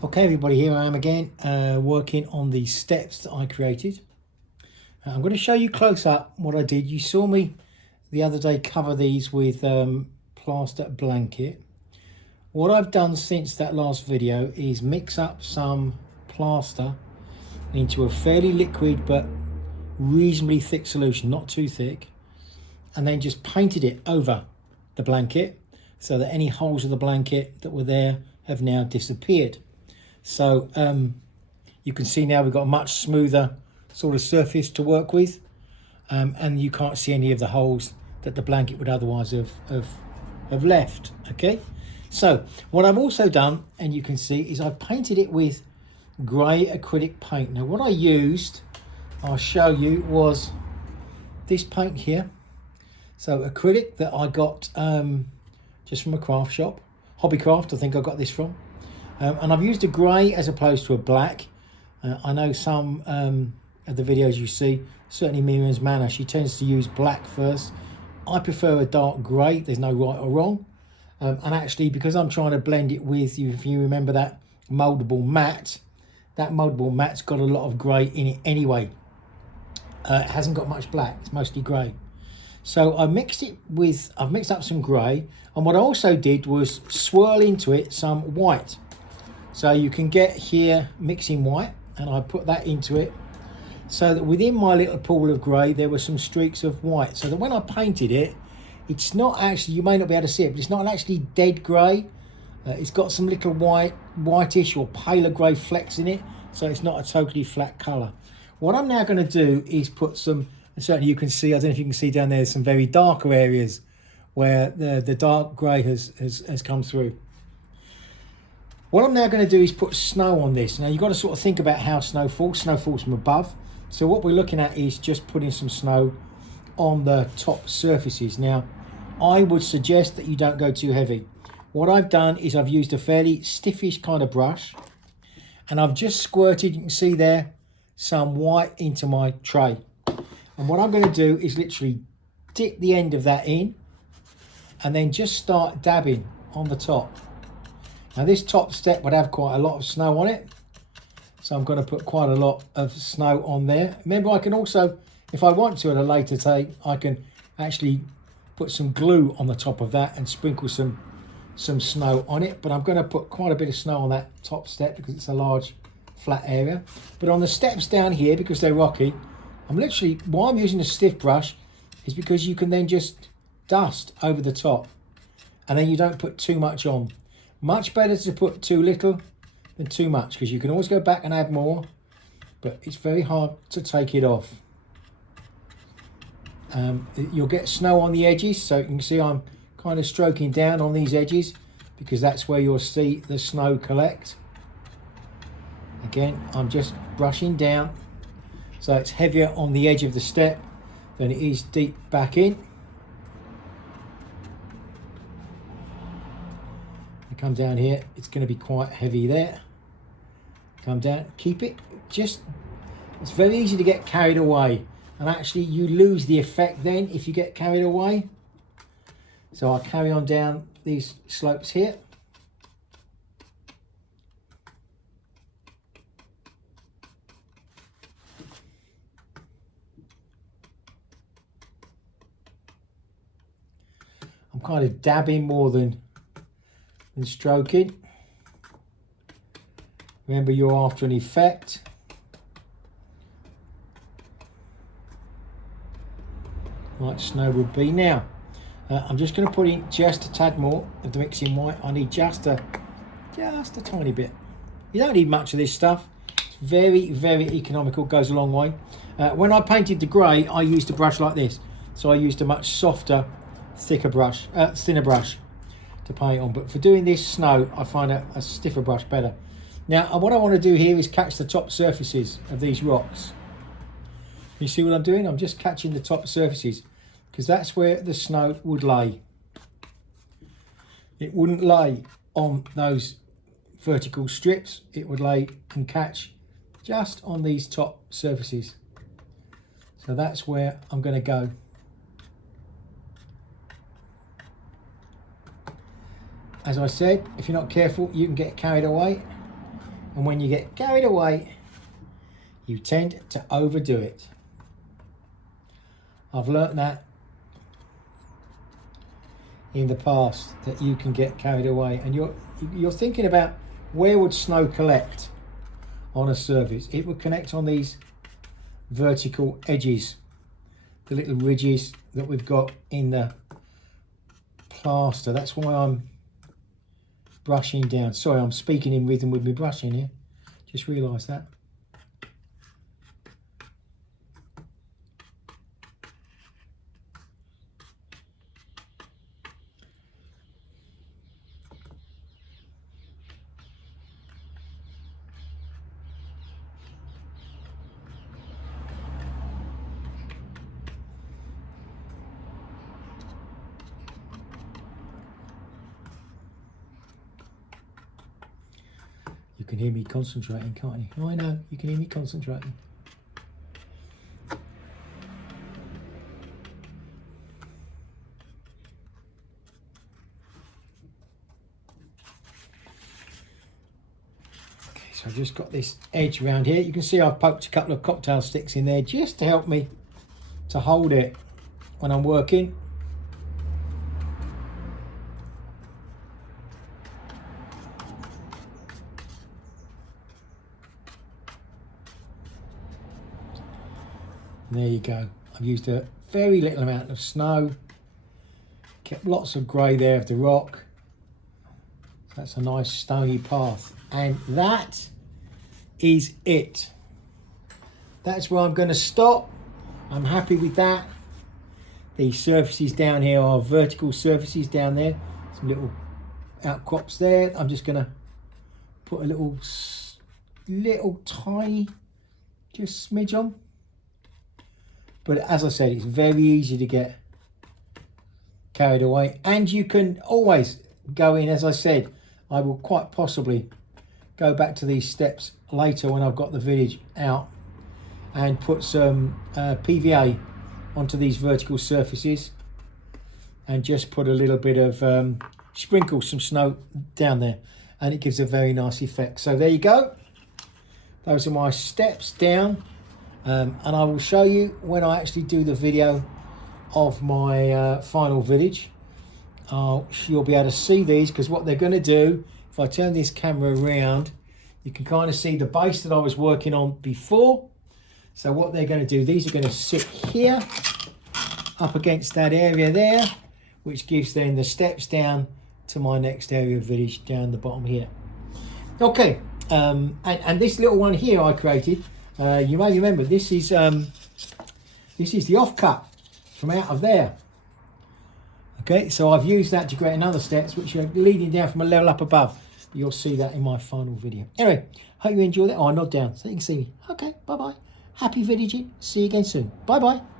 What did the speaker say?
Okay everybody, here I am again working on the steps that I created. I'm going to show you close up what I did. You saw me the other day cover these with plaster blanket. What I've done since that last video is mix up some plaster into a fairly liquid but reasonably thick solution, not too thick, and then just painted it over the blanket so that any holes of the blanket that were there have now disappeared. So you can see now we've got a much smoother sort of surface to work with, and you can't see any of the holes that the blanket would otherwise have left. Okay, so what I've also done, and you can see, is I've painted it with grey acrylic paint. Now what I used, I'll show you, was this paint here. So acrylic that I got just from a craft shop, Hobbycraft, I think I got this from. And I've used a grey as opposed to a black. I know some of the videos you see, certainly Miriam's Manor, she tends to use black first. I prefer a dark grey, there's no right or wrong. And actually, because I'm trying to blend it with, if you remember that mouldable matte, that mouldable matte's got a lot of grey in it anyway. It hasn't got much black, it's mostly grey. So I've mixed up some grey, and what I also did was swirl into it some white. So you can get here mixing white, and I put that into it so that within my little pool of grey there were some streaks of white, so that when I painted it, it's not actually, you may not be able to see it, but it's not actually dead grey. It's got some little whitish or paler grey flecks in it, so it's not a totally flat colour. What I'm now going to do is put some, and certainly you can see, I don't know if you can see down there, some very darker areas where the dark grey has come through. What I'm now going to do is put snow on this. Now you've got to sort of think about how snow falls. Snow falls from above. So what we're looking at is just putting some snow on the top surfaces. Now I would suggest that you don't go too heavy. What I've done is I've used a fairly stiffish kind of brush, and I've just squirted, you can see there, some white into my tray. And what I'm going to do is literally dip the end of that in and then just start dabbing on the top. Now this top step would have quite a lot of snow on it, so I'm going to put quite a lot of snow on there. Remember, I can also, if I want to at a later date, I can actually put some glue on the top of that and sprinkle some snow on it, but I'm going to put quite a bit of snow on that top step because it's a large flat area. But on the steps down here, because they're rocky, I'm literally, why I'm using a stiff brush is because you can then just dust over the top, and then you don't put too much on. Much better to put too little than too much, because you can always go back and add more, but it's very hard to take it off. You'll get snow on the edges, so you can see I'm kind of stroking down on these edges because that's where you'll see the snow collect. Again, I'm just brushing down, so it's heavier on the edge of the step than it is deep back in. Come down here, it's going to be quite heavy there. Come down, keep it, just, it's very easy to get carried away, and actually you lose the effect then if you get carried away. So I'll carry on down these slopes here. I'm kind of dabbing more than stroking. Remember, you're after an effect. Like snow would be. Now, I'm just going to put in just a tad more of the mixing white. I need just a tiny bit. You don't need much of this stuff. It's very, very economical, goes a long way. When I painted the grey, I used a brush like this. So I used a much softer, thinner brush to paint on, but for doing this snow I find a stiffer brush better. Now what I want to do here is catch the top surfaces of these rocks. You see what I'm doing? I'm just catching the top surfaces because that's where the snow would lay. It wouldn't lay on those vertical strips, it would lay and catch just on these top surfaces. So that's where I'm going to go. As I said, if you're not careful, you can get carried away. And when you get carried away, you tend to overdo it. I've learnt that in the past, that you can get carried away, and you're thinking about where would snow collect on a surface. It would connect on these vertical edges, the little ridges that we've got in the plaster. That's why I'm brushing down. Sorry, I'm speaking in rhythm with me brushing here. Just realised that. You can hear me concentrating, can't you? Oh, I know, you can hear me concentrating. Okay, so I've just got this edge around here. You can see I've poked a couple of cocktail sticks in there just to help me to hold it when I'm working. There you go. I've used a very little amount of snow. Kept lots of grey there of the rock. So that's a nice stony path. And that is it. That's where I'm going to stop. I'm happy with that. The surfaces down here are vertical surfaces down there. Some little outcrops there. I'm just going to put a little tiny, just smidge on. But as I said, it's very easy to get carried away. And you can always go in, as I said, I will quite possibly go back to these steps later when I've got the village out and put some PVA onto these vertical surfaces and just put a little bit of, sprinkle some snow down there, and it gives a very nice effect. So there you go. Those are my steps down. And I will show you when I actually do the video of my final village. You'll be able to see these, because what they're going to do, if I turn this camera around, you can kind of see the base that I was working on before. So what they're going to do, these are going to sit here up against that area there, which gives then the steps down to my next area of village down the bottom here. Okay, and this little one here I created. You may remember this is the offcut from out of there. Okay, so I've used that to create another steps which are leading down from a level up above. You'll see that in my final video. Anyway, hope you enjoyed it. Oh, I nod down so you can see me. Okay, bye bye. Happy villaging. See you again soon. Bye bye.